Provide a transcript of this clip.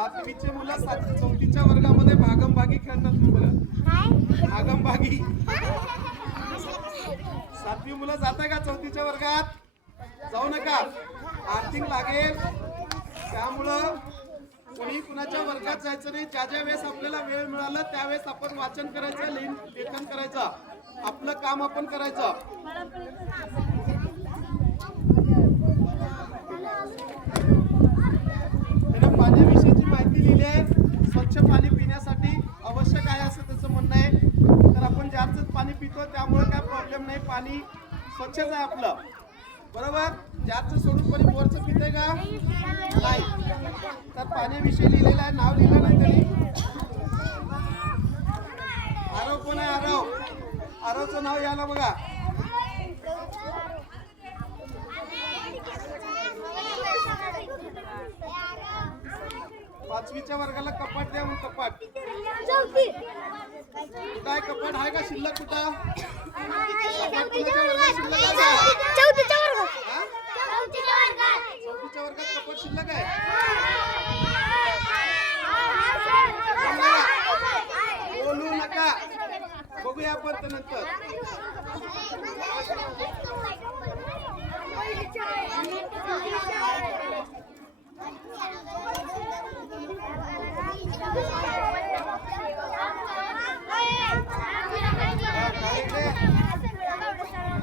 सातवीचे मुलं चौथीच्या वर्गामध्ये भागमभागी खेळतात मुलं. भागमभागी. सातवी मुलं जाता का चौथीच्या वर्गात? जाऊ नका, आर्थिंग लागेल. त्यामुळं कोणी कुणाच्या वर्गात जायचं नाही. ज्या ज्या वेळेस आपल्याला वेळ मिळाला त्यावेळेस आपण वाचन करायचं, लेखन करायचं, आपलं काम आपण करायचं. त्यानं पाण्याविषयीची माहिती लिहिली आहे. स्वच्छ पाणी पिण्यासाठी आवश्यक आहे असं त्याचं म्हणणं आहे. तर आपण जास्तच पाणी पितो त्यामुळे काय प्रॉब्लेम नाही, पाणी स्वच्छच आहे आपलं, बरोबर. जास्त सोडून कोणी बोरचं पितंय का? नाही. तर पाण्याविषयी लिहिलेलं आहे, नाव लिहिलं नाही तरी. आरव कोण आहे? आरव. आरवचं नाव याला बघा. पाचवीच्या वर्गाला कपाट द्या मग. कपाट कुठं आहे? कपाट आहे का शिल्लक? कुठं चौथीच्या वर्गात कपाट शिल्लक आहे? बोलू नका, बघूया आपण नंतर.